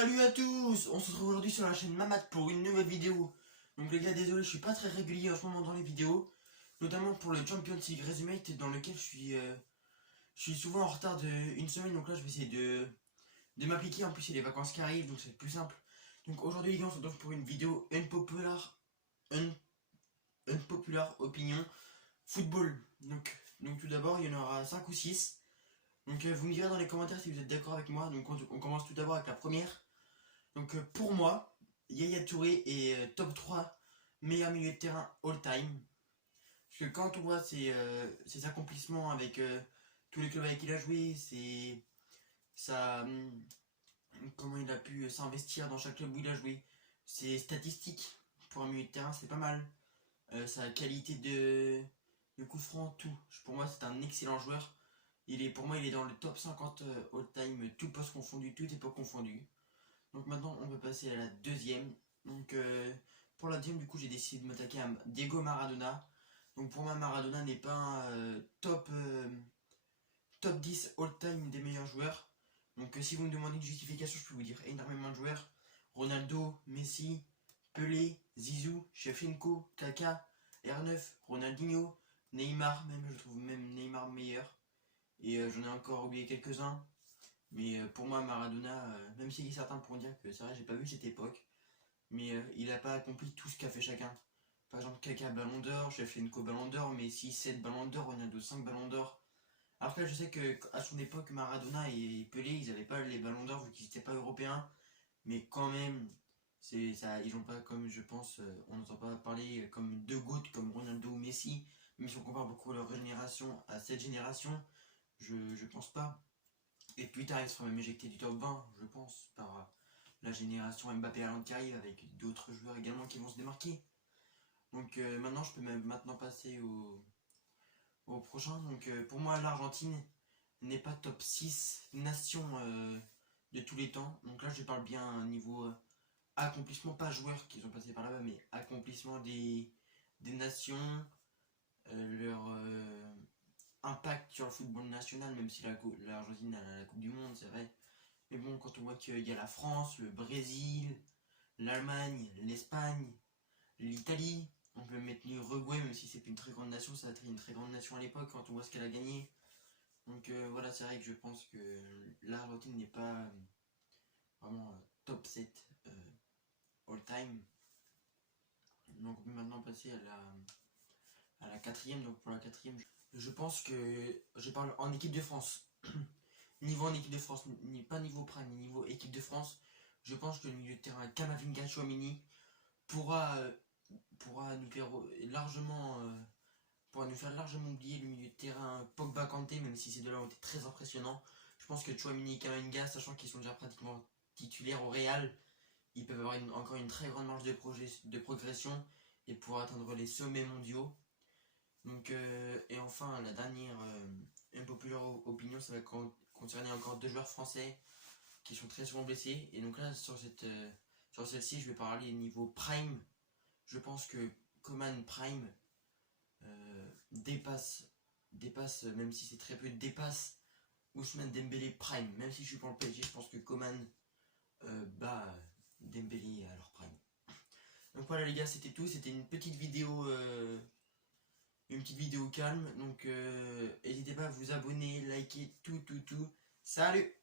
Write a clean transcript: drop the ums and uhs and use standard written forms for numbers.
Salut à tous. On se retrouve aujourd'hui sur la chaîne Mamad pour une nouvelle vidéo. Donc les gars, désolé, je suis pas très régulier en ce moment dans les vidéos, notamment pour le Champions League Resumate dans lequel je suis souvent en retard d'une semaine. Donc là, je vais essayer de m'appliquer. En plus, il y a les vacances qui arrivent, donc c'est plus simple. Donc aujourd'hui, les gars, on se retrouve pour une vidéo unpopular opinion football. Donc tout d'abord, il y en aura 5 ou 6. Donc vous me direz dans les commentaires si vous êtes d'accord avec moi. Donc on commence tout d'abord avec la première. Donc pour moi, Yaya Touré est top 3 meilleur milieu de terrain all time. Parce que quand on voit ses accomplissements avec tous les clubs avec qui il a joué, comment il a pu s'investir dans chaque club où il a joué, ses statistiques pour un milieu de terrain, c'est pas mal. Sa qualité de coup franc, tout. Pour moi, c'est un excellent joueur. Pour moi, il est dans le top 50 all time, tout poste confondu, toute époque confondue. Donc maintenant, on peut passer à la deuxième. Donc pour la deuxième, du coup, j'ai décidé de m'attaquer à Diego Maradona. Donc pour moi, Maradona n'est pas un top 10 all-time des meilleurs joueurs. Donc si vous me demandez une justification, je peux vous dire énormément de joueurs. Ronaldo, Messi, Pelé, Zizou, Shevchenko, Kaka, R9, Ronaldinho, Neymar, même je trouve même Neymar meilleur. Et j'en ai encore oublié quelques-uns. Mais pour moi, Maradona, même si certains pourront dire que c'est vrai, j'ai pas vu cette époque, mais il n'a pas accompli tout ce qu'a fait chacun. Par exemple, Kaka Ballon d'Or, Shevchenko Ballon d'Or, Messi 7 Ballons d'Or, Ronaldo 5 Ballons d'Or. Après, je sais qu'à son époque, Maradona et Pelé, ils n'avaient pas les Ballons d'Or vu qu'ils n'étaient pas européens, mais quand même, c'est ça, ils n'ont pas comme, je pense, on n'entend pas parler comme deux gouttes comme Ronaldo ou Messi, même si on compare beaucoup leur génération à cette génération, je pense pas. Et plus tard, ils seront même éjectés du top 20, je pense, par la génération Mbappé Haaland qui arrive, avec d'autres joueurs également qui vont se démarquer. Donc maintenant, je peux même maintenant passer au prochain. Donc pour moi, l'Argentine n'est pas top 6 nation de tous les temps. Donc là, je parle bien niveau accomplissement, pas joueurs qui sont passés par là-bas, mais accomplissement des nations, leur impact sur le football national, même si l'Argentine a la Coupe du Monde, c'est vrai. Mais bon, quand on voit qu'il y a la France, le Brésil, l'Allemagne, l'Espagne, l'Italie, on peut mettre l'Uruguay, même si c'est une très grande nation, ça a été une très grande nation à l'époque quand on voit ce qu'elle a gagné. Donc voilà, c'est vrai que je pense que l'Argentine n'est pas vraiment top 7 all time. Donc on peut maintenant passer à la quatrième. Donc pour la quatrième, je pense que je parle en équipe de France. Niveau en équipe de France, pas niveau prime, ni niveau équipe de France, je pense que le milieu de terrain Camavinga Chouamini pourra nous faire largement oublier le milieu de terrain Pogba Kanté, même si ces deux-là ont été très impressionnants. Je pense que Chouamini et Camavinga, sachant qu'ils sont déjà pratiquement titulaires au Real, ils peuvent avoir encore une très grande marge de progression et pouvoir atteindre les sommets mondiaux. Donc, et enfin, la dernière impopulaire opinion, ça va concerner encore deux joueurs français qui sont très souvent blessés. Et donc là, sur celle-ci, je vais parler niveau prime. Je pense que Coman prime dépasse, même si c'est très peu, dépasse Ousmane Dembélé prime. Même si je suis pour le PSG, je pense que Coman bat Dembélé à leur prime. Donc voilà les gars, c'était tout. C'était une petite vidéo calme. Donc n'hésitez pas à vous abonner, liker, tout. Salut!